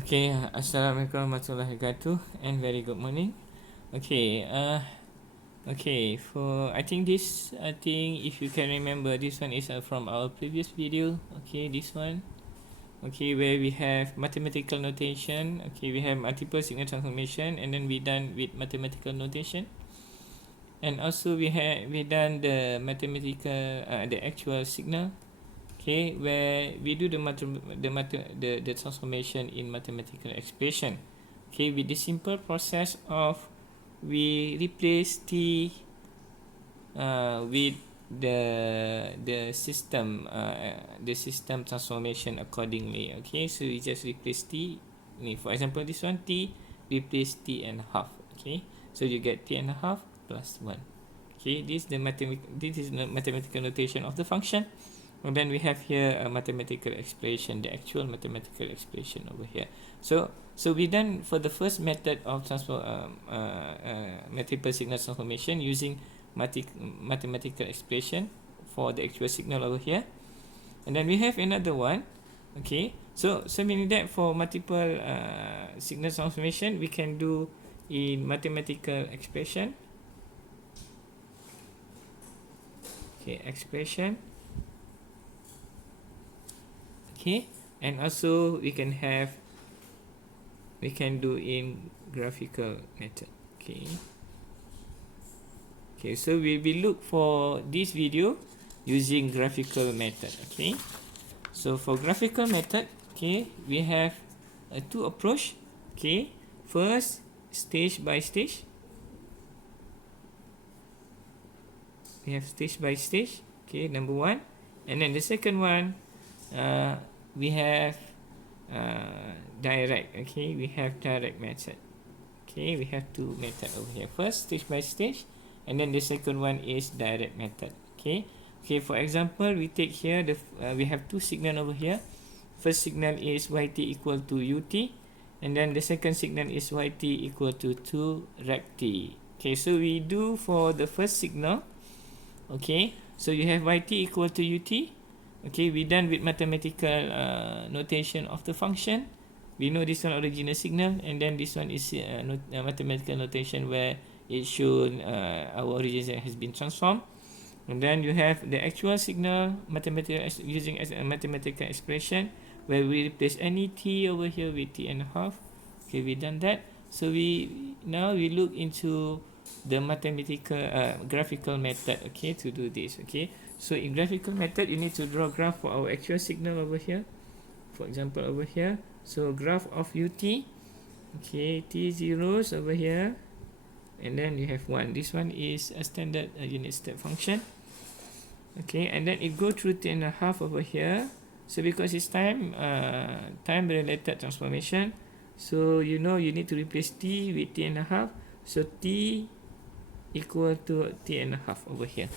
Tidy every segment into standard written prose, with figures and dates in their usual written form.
Okay, Assalamualaikum warahmatullahi wabarakatuh and very good morning. Okay, for I think if you can remember, this one is from our previous video. Okay, this one. Okay, where we have mathematical notation. Okay, we have multiple signal transformation, and then we done with mathematical notation. And also we done the the actual signal. Okay, where we do the transformation in mathematical expression. Okay, with the simple process of we replace t with the system transformation accordingly. Okay, so we just replace t. For example, this one t replace t and a half. Okay, so you get t and a half plus 1. Okay, this is the mathematical notation of the function. And then we have here a mathematical expression, the actual mathematical expression over here. So we done for the first method of multiple signal transformation using mathematical expression for the actual signal over here. And then we have another one. Okay, so meaning that for multiple signal transformation we can do in mathematical expression. Okay, expression. Okay, and also we can do in graphical method. Okay, so we will look for this video using graphical method. Okay, so for graphical method, okay, we have two approach. Okay, first stage by stage. We have stage by stage. Okay, number one, and then the second one, we have direct. Okay, we have direct method. Okay, we have two method over here. First stage by stage, and then the second one is direct method. Okay, for example, we take here we have two signal over here. First signal is yt equal to ut, and then the second signal is yt equal to 2 rect t. Okay, so we do for the first signal. Okay, so you have yt equal to ut. Okay, we done with mathematical notation of the function. We know this one original signal, and then this one is mathematical notation where it shown our origin has been transformed. And then you have the actual signal using as a mathematical expression where we replace any t over here with t and a half. Okay, we done that. So now we look into the mathematical graphical method. Okay, to do this. Okay, so in graphical method, you need to draw graph for our actual signal over here. For example, over here, so graph of ut. Okay, t zeros over here, and then you have 1. This one is a standard unit step function. Okay, and then it go through t and a half over here. So because it's time related transformation, so you need to replace t with t and a half. So t equal to t and a half over here.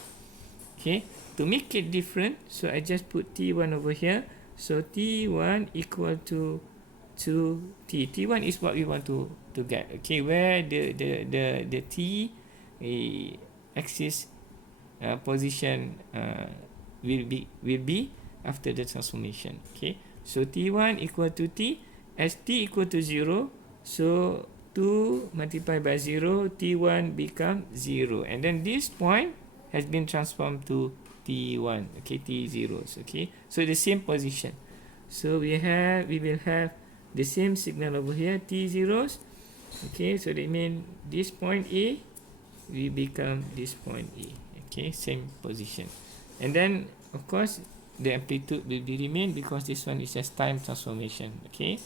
Okay, to make it different, so I just put t1 over here. So t1 equal to 2t. T1 is what we want to get. Okay, where the t axis position will be after the transformation. Okay, so t1 equal to t. As t equal to 0, so 2 multiplied by 0, t1 become 0, and then this point has been transformed to t1. Okay, t0s. Okay, so the same position. So we will have the same signal over here, t0s. Okay, so that means this point A will become this point A. Okay, same position, and then of course the amplitude will be remain because this one is just time transformation. Okay,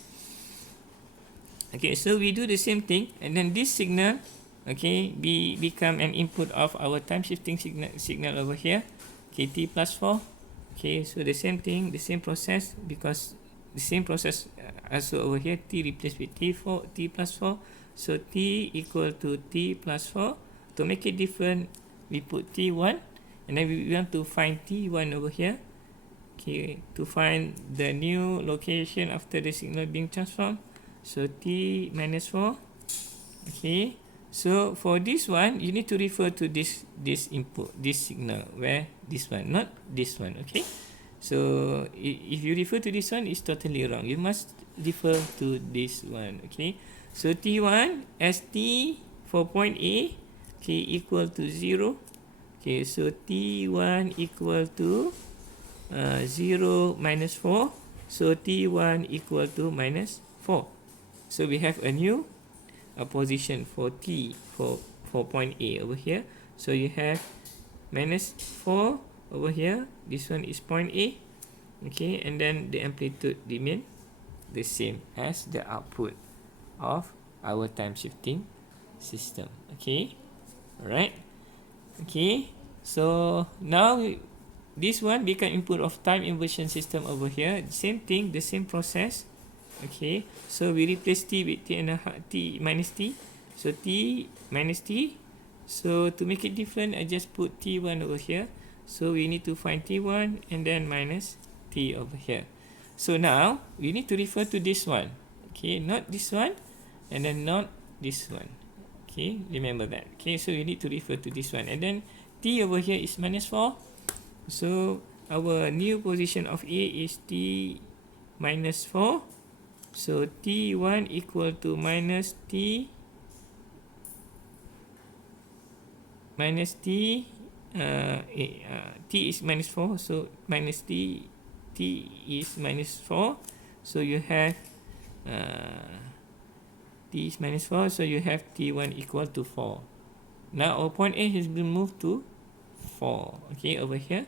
so we do the same thing, and then this signal, okay, become an input of our time shifting signal over here. Okay, t plus 4. Okay, so the same thing, the same process, because the same process also over here, t replaced with t plus 4. So t equal to t plus 4. To make it different, we put t1, and then we want to find t1 over here. Okay, to find the new location after the signal being transformed. So t minus 4. Okay, so for this one, you need to refer to this input, this signal, where this one, not this one. Okay, so if you refer to this one, it's totally wrong. You must refer to this one. Okay, so T1 as T for point A, okay, equal to 0. Okay, so T1 equal to 0 minus 4. So T1 equal to minus 4. So we have a new position for T for point A over here. So you have minus 4 over here. This one is point A. Okay, and then the amplitude remain the same as the output of our time shifting system. Okay, alright. Okay, so now this one become input of time inversion system over here. Same thing, the same process. Okay, so we replace T with T and T minus T. So T minus T. So to make it different, I just put T1 over here. So we need to find T1 and then minus T over here. So now we need to refer to this one. Okay, not this one and then not this one. Okay, remember that. Okay, so you need to refer to this one. And then T over here is minus 4. So our new position of A is T minus 4. So T1 equal to minus T minus T T is minus 4. So minus T is minus 4. So you have T is minus 4. So you have T1 equal to 4. Now our point A has been moved to 4. Okay, over here.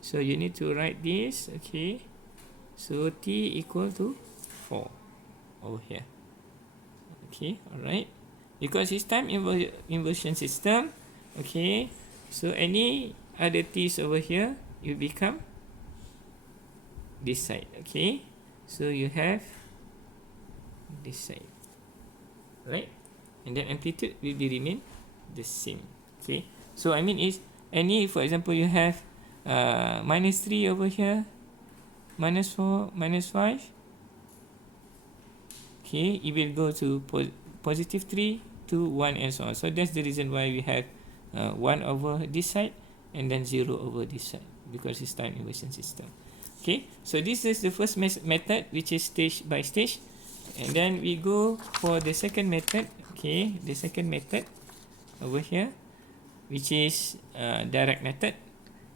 So you need to write this. Okay, so T equal to 4 over here. Okay, alright. Because it's time inversion system. Okay, so any other T's over here, you become this side. Okay, so you have this side, right? And then amplitude will be remain the same. Okay, so I mean is any, for example, you have minus 3 over here, minus 4, minus 5. Okay, it will go to positive 3 to 1 and so on. So that's the reason why we have 1 over this side and then 0 over this side, because it's time inversion system. Okay, so this is the first method, which is stage by stage. And then we go for the second method. Okay, the second method over here, which is direct method.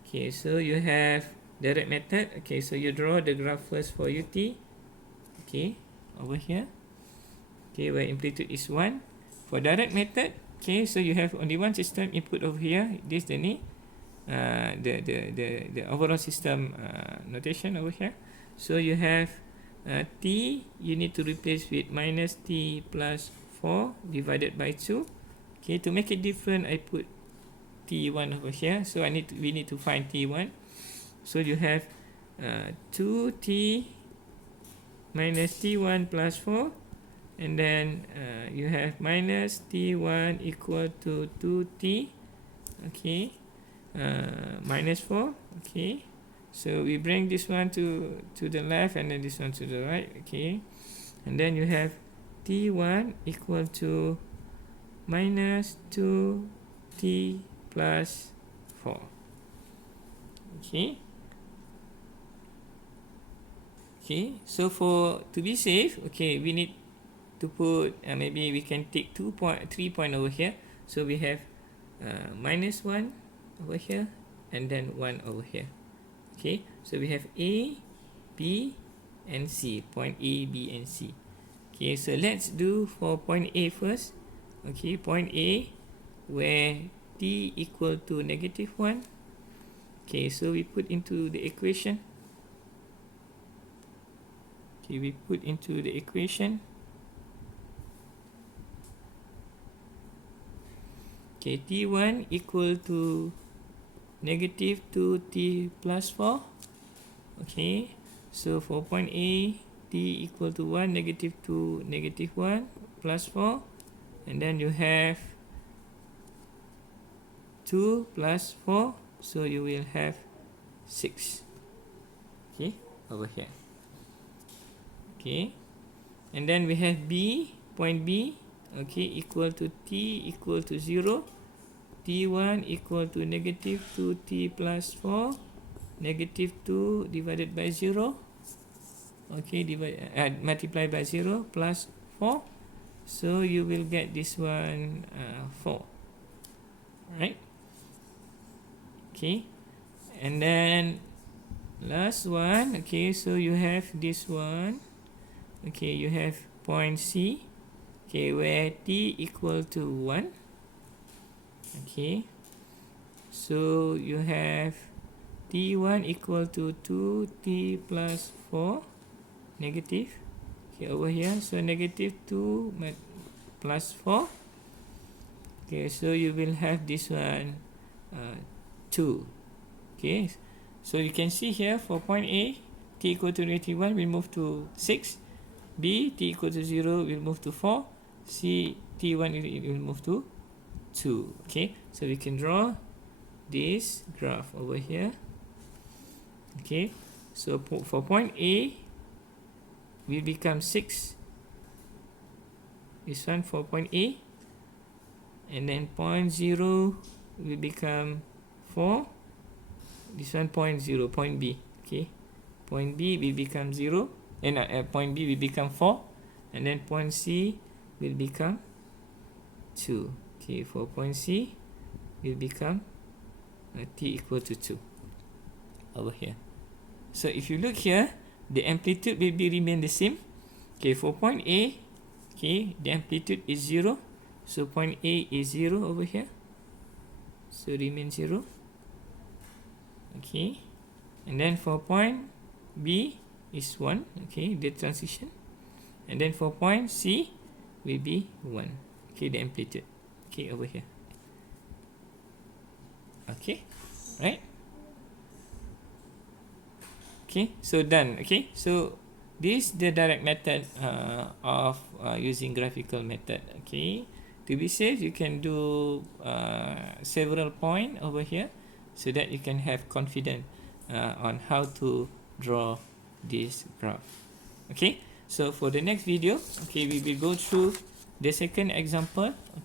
Okay, so you have direct method. Okay, so you draw the graph first for UT. Okay, over here. Okay, where amplitude is 1. For direct method, okay, so you have only one system input over here. This the overall system notation over here. So you have T, you need to replace with minus T plus 4 divided by 2. Okay, to make it different, I put T1 over here. So we need to find T1. So you have 2T minus T1 plus 4. And then you have minus T1 equal to 2T. Okay, minus 4. Okay, so we bring this one to the left and then this one to the right. Okay, and then you have T1 equal to minus 2T plus 4. Okay. Okay, so to be safe, okay, we need to put maybe we can take 3 point over here. So we have minus 1 over here and then 1 over here. Okay, so we have A, B and C, point A, B and C. Okay, so let's do for point A first. Okay, point A where T equal to negative 1. Okay, so we put into the equation. Okay, we put into the equation. Okay, T1 equal to negative 2T plus 4. Okay, so for point A, T equal to 1, negative 2, negative 1 plus 4. And then you have 2 plus 4. So you will have 6. Okay, over here. Okay, and then we have B, point B. Okay, equal to T equal to 0. T1 equal to negative 2T plus 4. Negative 2 divided by 0. okay, multiply by 0 plus 4, so you will get this one 4, right? Okay, and then last one, okay, so you have this one, okay, you have point C, okay, where t equal to 1, okay, so you have t1 equal to 2t plus 4 negative, okay, over here, so negative 2 plus 4, okay, so you will have this one 2, okay, so you can see here for point A, t equal to negative 1 will move to 6, B, t equal to 0 will move to 4, C, t1 will move to 2, okay, so we can draw this graph over here, okay, so for point A will become 6, this one for point A, and then point 0 will become 4, this one point 0, point B, okay, point B will become 0, and point B will become 4, and then point C will become 2, okay, for point C will become t equal to 2 over here. So if you look here, the amplitude will be remain the same, okay, for point A, okay, the amplitude is 0, so point A is 0 over here, so remain 0, okay, and then for point B is 1, okay, the transition, and then for point C will be 1, okay, the amplitude, okay, over here, okay, right, okay, so done, okay, so this is the direct method of using graphical method, okay. To be safe, you can do several points over here so that you can have confidence on how to draw this graph, okay. So for the next video, okay, we will go through the second example, okay.